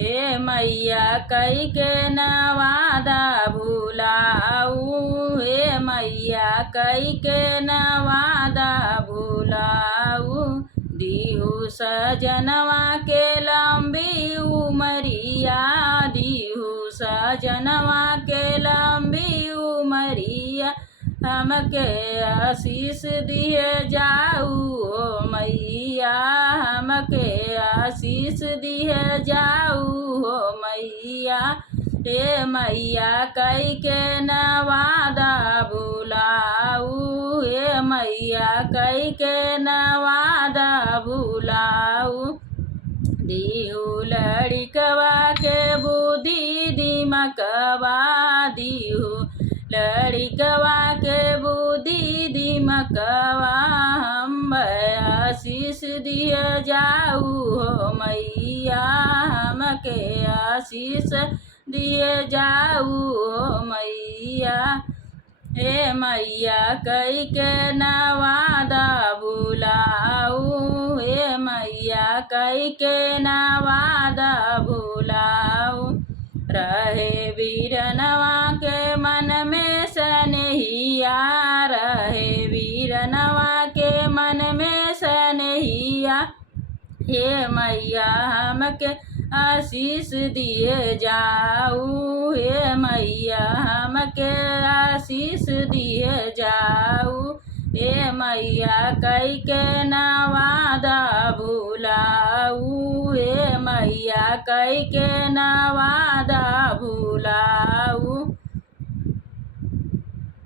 हे मैया कई के नवादा भुलाऊ, हे मैया कई के नवादा भुलाऊ। दीहू सजनवा के लंबी उमरिया, दीहू सजनवा के लंबी उमरिया। हमके आशीष दिए जाऊ हो मैया, हमके आशीष दिए जाऊ हो मैया। हे मैया कई के नवादा भुलाऊ, हे मैया कई के नवादा भुलाऊ। दीहू लड़िकवा के बुद्धि दिमकवा, दीहू लड़िकवा के बुद्धि दिमकवा। हम आशीष दिए जाऊ हो मैया, हमके आशीष दिए जाऊ हो मैया। हे मैया कई के नवादा भुलाऊ, हे मैया कई के नवादा भुलाऊ। रहे वीरनवा के मन में सनहिया, रहे वीरनवा के मन में सनहिया। हे मैया हमके आशीष दिए जाऊ, हे मैया हमके आशीष दिए जाऊ। हे मैया कई के नवादा भुलाऊ, हे मैया कई के नवादा भुलाऊ।